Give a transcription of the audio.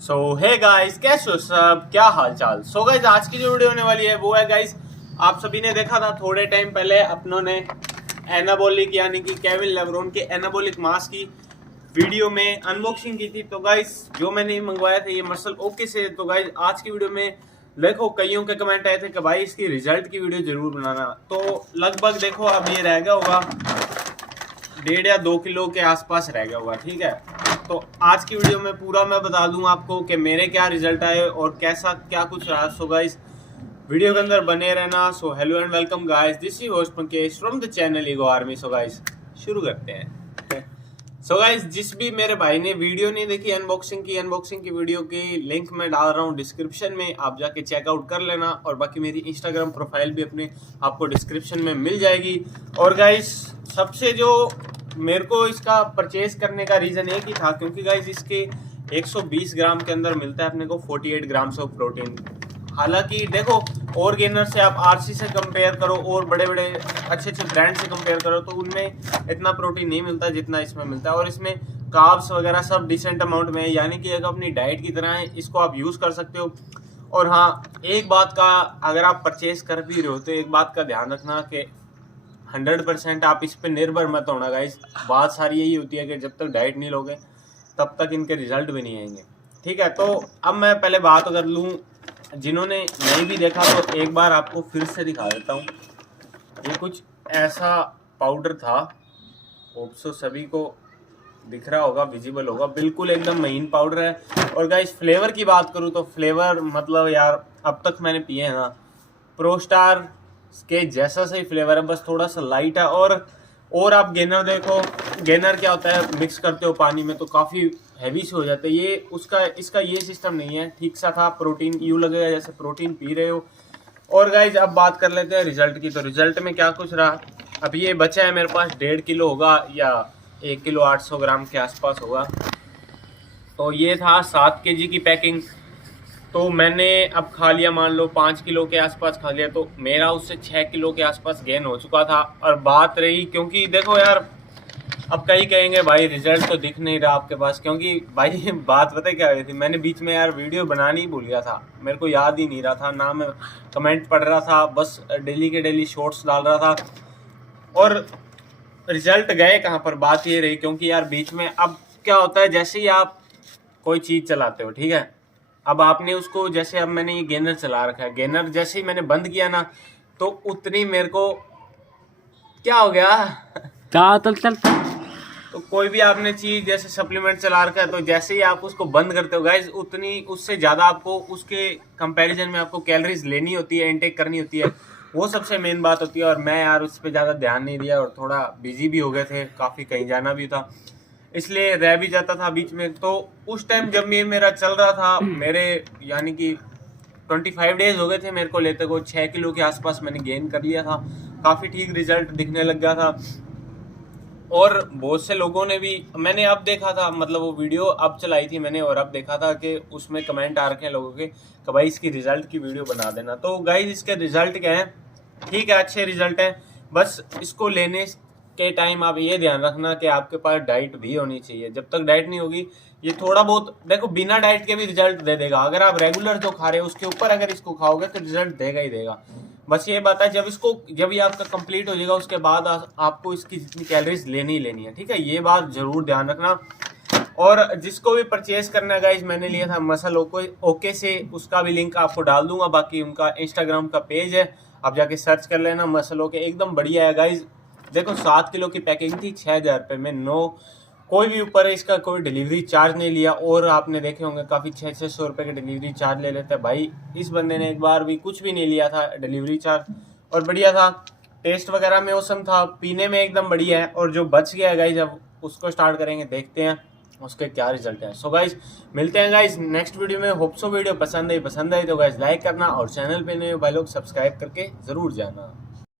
सो hey guys, कैसे हो सब, क्या हाल चाल। सो गाइस, आज की जो वीडियो होने वाली है वो है गाइस, आप सभी ने देखा था थोड़े टाइम पहले अपनों ने एनाबॉलिक यानी कि केविन लेवरोन के एनाबॉलिक मास की वीडियो में अनबॉक्सिंग की थी। तो गाइस, जो मैंने मंगवाया था ये मसल ओके से। तो गाइस, आज की वीडियो में देखो कईयों के कमेंट आए थे कि भाई इसकी रिजल्ट की वीडियो जरूर बनाना। तो लगभग देखो अब ये रह गया होगा 1.5 या 2 किलो के आसपास रह गया होगा, ठीक है। तो आज की वीडियो में पूरा मैं बता दूंगा आपको कि मेरे क्या रिजल्ट आए और कैसा क्या कुछ रहा। सो गाइस, वीडियो के अंदर बने रहना। So hello and welcome guys, this is host Pankesh from the channel ego army. So guys, शुरू करते हैं। सो गाइस, जिस भी मेरे भाई ने वीडियो नहीं देखी अनबॉक्सिंग की वीडियो की लिंक मैं डाल रहा हूँ डिस्क्रिप्शन में, आप जाके चेकआउट कर लेना। और बाकी मेरी इंस्टाग्राम प्रोफाइल भी अपने आपको डिस्क्रिप्शन में मिल जाएगी। और गाइस, सबसे जो मेरे को इसका परचेज करने का रीजन एक ही था, क्योंकि गाइस इसके 120 ग्राम के अंदर मिलता है अपने को 48 ग्राम ऑफ प्रोटीन। हालांकि देखो, और गेनर से आप आरसी से कंपेयर करो और बड़े बड़े अच्छे ब्रांड से कंपेयर करो तो उनमें इतना प्रोटीन नहीं मिलता जितना इसमें मिलता है। और इसमें कार्ब्स वगैरह सब डिसेंट अमाउंट में है, यानी कि एक अपनी डाइट की तरह है, इसको आप यूज कर सकते हो। और हाँ, एक बात का अगर आप परचेज कर भी रहे हो तो एक बात का ध्यान रखना कि 100% आप इस पे निर्भर मत होना गाइस। बात सारी यही होती है कि जब तक डाइट नहीं लोगे तब तक इनके रिजल्ट भी नहीं आएंगे, ठीक है। तो अब मैं पहले बात कर लूँ, जिन्होंने नहीं भी देखा तो एक बार आपको फिर से दिखा देता हूँ। ये कुछ ऐसा पाउडर था, होप सो सभी को दिख रहा होगा, विजिबल होगा, बिल्कुल एकदम महीन पाउडर है। और गाइस, फ्लेवर की बात करूँ तो फ्लेवर मतलब यार अब तक मैंने पिए हैं ना, प्रोस्टार के जैसा सही फ्लेवर है, बस थोड़ा सा लाइट है। और आप गेनर देखो, गेनर क्या होता है, मिक्स करते हो पानी में तो काफ़ी हैवी से हो जाता है। ये इसका ये सिस्टम नहीं है, ठीक सा था। प्रोटीन यूँ लगेगा जैसे प्रोटीन पी रहे हो। और गाइज, अब बात कर लेते हैं रिजल्ट की। तो रिजल्ट में क्या कुछ रहा, अब ये बचा है मेरे पास 1.5 किलो होगा या 1 किलो 800 ग्राम के आसपास होगा। तो ये था 7 kg की पैकिंग। तो मैंने अब खा लिया, मान लो 5 किलो के आसपास खा लिया, तो मेरा उससे 6 किलो के आसपास गेन हो चुका था। और बात रही, क्योंकि देखो यार, अब कई कहेंगे भाई रिजल्ट तो दिख नहीं रहा आपके पास, क्योंकि भाई बात पता क्या हुई थी, मैंने बीच में यार वीडियो बनानी ही भूल गया था, मेरे को याद ही नहीं रहा था ना, मैं कमेंट पढ़ रहा था, बस डेली के डेली शॉर्ट्स डाल रहा था। और रिजल्ट गए कहाँ पर, बात ये रही, क्योंकि यार बीच में अब क्या होता है, जैसे ही आप कोई चीज़ चलाते हो, ठीक है, अब आपने उसको, जैसे अब मैंने ये गेनर चला रखा है, गेनर जैसे ही मैंने बंद किया ना तो उतनी मेरे को क्या हो गया चल तो कोई भी आपने चीज जैसे सप्लीमेंट चला रखा है, तो जैसे ही आप उसको बंद करते हो गाइज, उतनी उससे ज्यादा आपको उसके कंपैरिजन में आपको कैलोरीज लेनी होती है, इनटेक करनी होती है, वो सबसे मेन बात होती है। और मैं यार उस पर ज्यादा ध्यान नहीं दिया और थोड़ा बिजी भी हो गए थे, काफी कहीं जाना भी था, इसलिए रह भी जाता था बीच में। तो उस टाइम जब ये मेरा चल रहा था, मेरे यानी कि 25 डेज हो गए थे मेरे को लेते को, 6 किलो के आसपास मैंने गेन कर लिया था, काफ़ी ठीक रिजल्ट दिखने लग गया था। और बहुत से लोगों ने भी, मैंने अब देखा था, मतलब वो वीडियो अब चलाई थी मैंने और अब देखा था कि उसमें कमेंट आ रखे हैं लोगों के कि भाई इसकी रिजल्ट की वीडियो बना देना। तो गाइज, इसके रिजल्ट क्या है, ठीक है, अच्छे रिजल्ट है। बस इसको लेने के टाइम आप ये ध्यान रखना कि आपके पास डाइट भी होनी चाहिए। जब तक डाइट नहीं होगी, ये थोड़ा बहुत देखो, बिना डाइट के भी रिजल्ट दे देगा। अगर आप रेगुलर जो खा रहे हो उसके ऊपर अगर इसको खाओगे तो रिजल्ट देगा ही देगा। बस ये बात है, जब ये आपका कंप्लीट हो जाएगा उसके बाद आपको इसकी जितनी कैलोरीज लेनी ही लेनी है, ठीक है, ये बात जरूर ध्यान रखना। और जिसको भी परचेज करना है गाइज, मैंने लिया था मसल ओके से, उसका भी लिंक आपको डाल दूंगा। बाकी उनका इंस्टाग्राम का पेज है, आप जाके सर्च कर लेना, मसल ओके, एकदम बढ़िया है गाइज। देखो 7 किलो की पैकिंग थी 6,000 रुपये में, कोई भी ऊपर है इसका कोई डिलीवरी चार्ज नहीं लिया। और आपने देखे होंगे काफ़ी 600 रुपये के डिलीवरी चार्ज ले लेते हैं, भाई इस बंदे ने एक बार भी कुछ भी नहीं लिया था डिलीवरी चार्ज। और बढ़िया था, टेस्ट वगैरह में औसम था, पीने में एकदम बढ़िया है। और जो बच गया है गाइज, अब उसको स्टार्ट करेंगे, देखते हैं उसके क्या रिजल्ट है। सो गाइज, मिलते हैं गाइज नेक्स्ट वीडियो में। होप सो वीडियो पसंद आई तो गाइज लाइक करना, और चैनल पे नए हो भाई लोग सब्सक्राइब करके ज़रूर जाना।